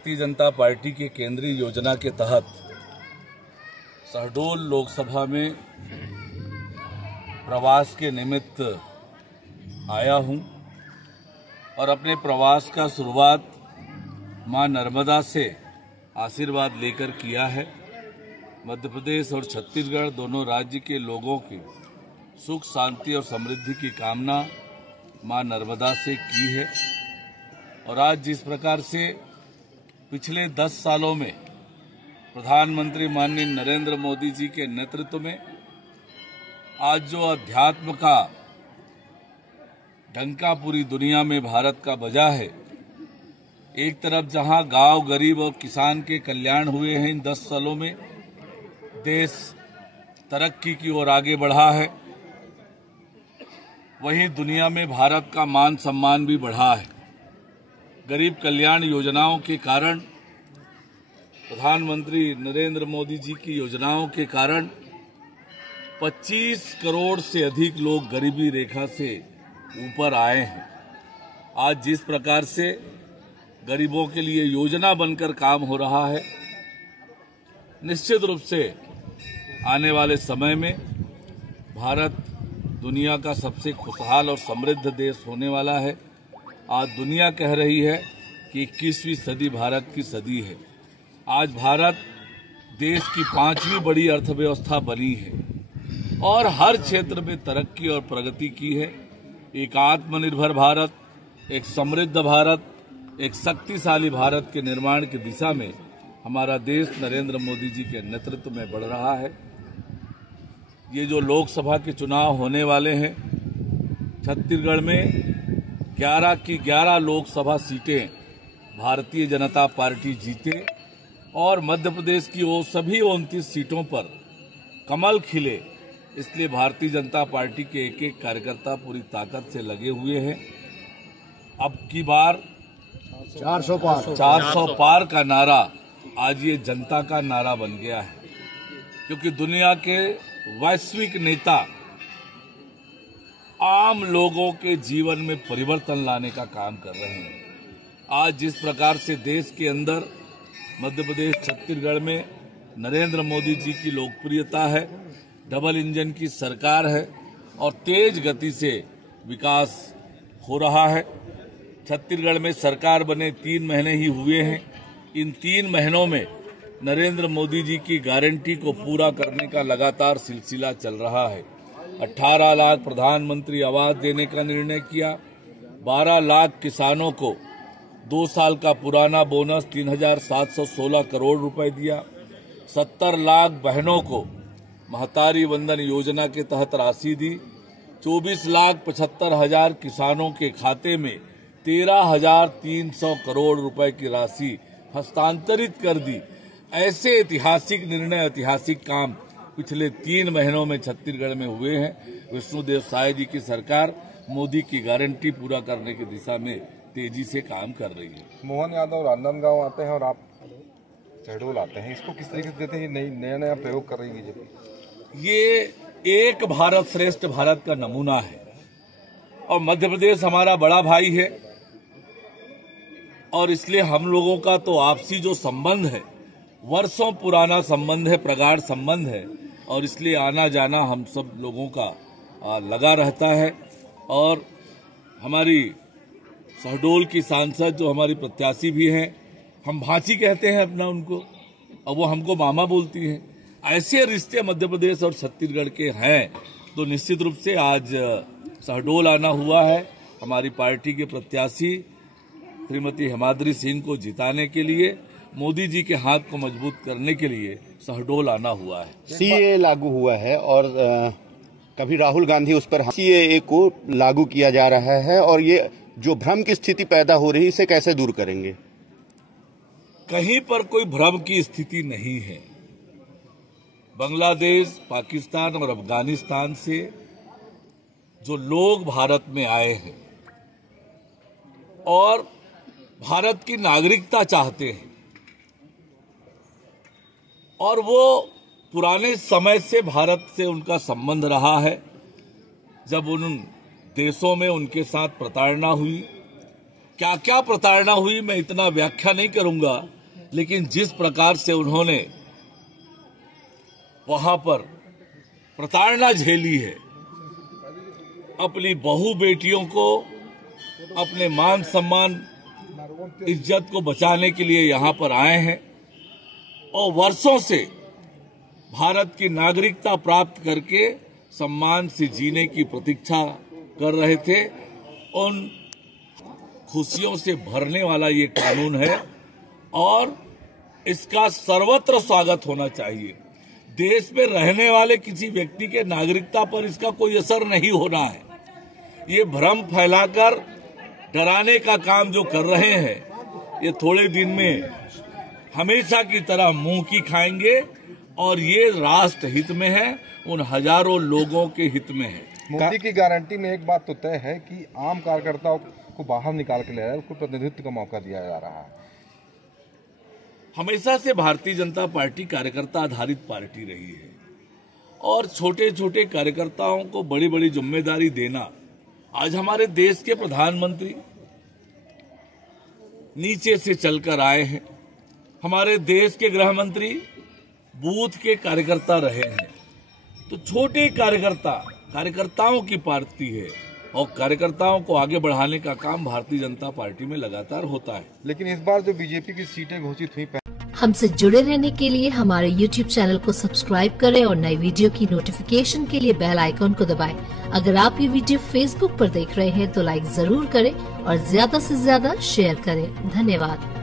Bharatiya Janata party के केंद्रीय योजना के तहत शहडोल लोकसभा में प्रवास के निमित्त आया हूं और अपने प्रवास का शुरुआत मां नर्मदा से आशीर्वाद लेकर किया है। मध्य प्रदेश और छत्तीसगढ़ दोनों राज्य के लोगों की सुख शांति और समृद्धि की कामना मां नर्मदा से की है। और आज जिस प्रकार से पिछले 10 सालों में प्रधानमंत्री माननीय नरेंद्र मोदी जी के नेतृत्व में आज जो अध्यात्म का डंका पूरी दुनिया में भारत का बजा है, एक तरफ जहां गांव गरीब और किसान के कल्याण हुए हैं इन 10 सालों में, देश तरक्की की ओर आगे बढ़ा है, वहीं दुनिया में भारत का मान सम्मान भी बढ़ा है। गरीब कल्याण योजनाओं के कारण, प्रधानमंत्री नरेंद्र मोदी जी की योजनाओं के कारण 25 करोड़ से अधिक लोग गरीबी रेखा से ऊपर आए हैं। आज जिस प्रकार से गरीबों के लिए योजना बनकर काम हो रहा है, निश्चित रूप से आने वाले समय में भारत दुनिया का सबसे खुशहाल और समृद्ध देश होने वाला है। आज दुनिया कह रही है कि 21वीं सदी भारत की सदी है। आज भारत देश की 5वीं बड़ी अर्थव्यवस्था बनी है और हर क्षेत्र में तरक्की और प्रगति की है। एक आत्मनिर्भर भारत, एक समृद्ध भारत, एक शक्तिशाली भारत के निर्माण की दिशा में हमारा देश नरेंद्र मोदी जी के नेतृत्व में बढ़ रहा है। ये जो लोकसभा के चुनाव होने वाले हैं, छत्तीसगढ़ में 11 की 11 लोकसभा सीटें भारतीय जनता पार्टी जीते और मध्य प्रदेश की वो सभी 29 सीटों पर कमल खिले। इसलिए भारतीय जनता पार्टी के एक एक कार्यकर्ता पूरी ताकत से लगे हुए हैं। अब की बार 400 पार का नारा आज ये जनता का नारा बन गया है, क्योंकि दुनिया के वैश्विक नेता आम लोगों के जीवन में परिवर्तन लाने का काम कर रहे हैं। आज जिस प्रकार से देश के अंदर मध्य प्रदेश छत्तीसगढ़ में नरेंद्र मोदी जी की लोकप्रियता है, डबल इंजन की सरकार है और तेज गति से विकास हो रहा है। छत्तीसगढ़ में सरकार बने 3 महीने ही हुए हैं। इन 3 महीनों में नरेंद्र मोदी जी की गारंटी को पूरा करने का लगातार सिलसिला चल रहा है। 18 लाख प्रधानमंत्री आवास देने का निर्णय किया, 12 लाख किसानों को 2 साल का पुराना बोनस 3,716 करोड़ रुपए दिया, 70 लाख बहनों को महतारी वंदन योजना के तहत राशि दी, 24,75,000 किसानों के खाते में 13,300 करोड़ रुपए की राशि हस्तांतरित कर दी। ऐसे ऐतिहासिक निर्णय, ऐतिहासिक काम पिछले 3 महीनों में छत्तीसगढ़ में हुए हैं। विष्णुदेव साय जी की सरकार मोदी की गारंटी पूरा करने की दिशा में तेजी से काम कर रही है। मोहन यादव राजनांदगांव आते हैं और आप शहडोल आते हैं, इसको किस तरीके से देते हैं? नया प्रयोग कर रही है बीजेपी। ये एक भारत श्रेष्ठ भारत का नमूना है और मध्य प्रदेश हमारा बड़ा भाई है और इसलिए हम लोगों का तो आपसी जो संबंध है, वर्षों पुराना संबंध है, प्रगाढ़ संबंध है और इसलिए आना जाना हम सब लोगों का लगा रहता है। और हमारी शहडोल की सांसद जो हमारी प्रत्याशी भी हैं, हम भांची कहते हैं अपना उनको, और वो हमको मामा बोलती हैं। ऐसे रिश्ते मध्य प्रदेश और छत्तीसगढ़ के हैं, तो निश्चित रूप से आज शहडोल आना हुआ है। हमारी पार्टी के प्रत्याशी श्रीमती हिमाद्री सिंह को जिताने के लिए, मोदी जी के हाथ को मजबूत करने के लिए शहडोल आना हुआ है। सीएए लागू हुआ है और कभी राहुल गांधी उस पर सीएए को लागू किया जा रहा है और ये जो भ्रम की स्थिति पैदा हो रही है, इसे कैसे दूर करेंगे? कहीं पर कोई भ्रम की स्थिति नहीं है। बांग्लादेश, पाकिस्तान और अफगानिस्तान से जो लोग भारत में आए हैं और भारत की नागरिकता चाहते हैं और वो पुराने समय से भारत से उनका संबंध रहा है, जब उन देशों में उनके साथ प्रताड़ना हुई, क्या क्या प्रताड़ना हुई मैं इतना व्याख्या नहीं करूंगा, लेकिन जिस प्रकार से उन्होंने वहां पर प्रताड़ना झेली है, अपनी बहू बेटियों को, अपने मान सम्मान इज्जत को बचाने के लिए यहां पर आए हैं और वर्षों से भारत की नागरिकता प्राप्त करके सम्मान से जीने की प्रतीक्षा कर रहे थे। उन खुशियों से भरने वाला ये कानून है और इसका सर्वत्र स्वागत होना चाहिए। देश में रहने वाले किसी व्यक्ति के नागरिकता पर इसका कोई असर नहीं होना है। ये भ्रम फैलाकर डराने का काम जो कर रहे हैं, ये थोड़े दिन में हमेशा की तरह मुंह की खाएंगे और ये राष्ट्र हित में है, उन हजारों लोगों के हित में है। मोदी की गारंटी में एक बात तो तय है कि आम कार्यकर्ताओं को बाहर निकाल के ले रहा है, उसको प्रतिनिधित्व का मौका दिया जा रहा है। हमेशा से भारतीय जनता पार्टी कार्यकर्ता आधारित पार्टी रही है और छोटे छोटे कार्यकर्ताओं को बड़ी बड़ी जिम्मेदारी देना, आज हमारे देश के प्रधानमंत्री नीचे से चलकर आए हैं, हमारे देश के गृह मंत्री बूथ के कार्यकर्ता रहे हैं। तो छोटे कार्यकर्ताओं की पार्टी है और कार्यकर्ताओं को आगे बढ़ाने का काम भारतीय जनता पार्टी में लगातार होता है। लेकिन इस बार जो बीजेपी की सीटें घोषित हुई, हमसे जुड़े रहने के लिए हमारे YouTube चैनल को सब्सक्राइब करें और नई वीडियो की नोटिफिकेशन के लिए बेल आइकॉन को दबाएं। अगर आप ये वीडियो Facebook पर देख रहे हैं तो लाइक जरूर करें और ज्यादा से ज्यादा शेयर करें। धन्यवाद।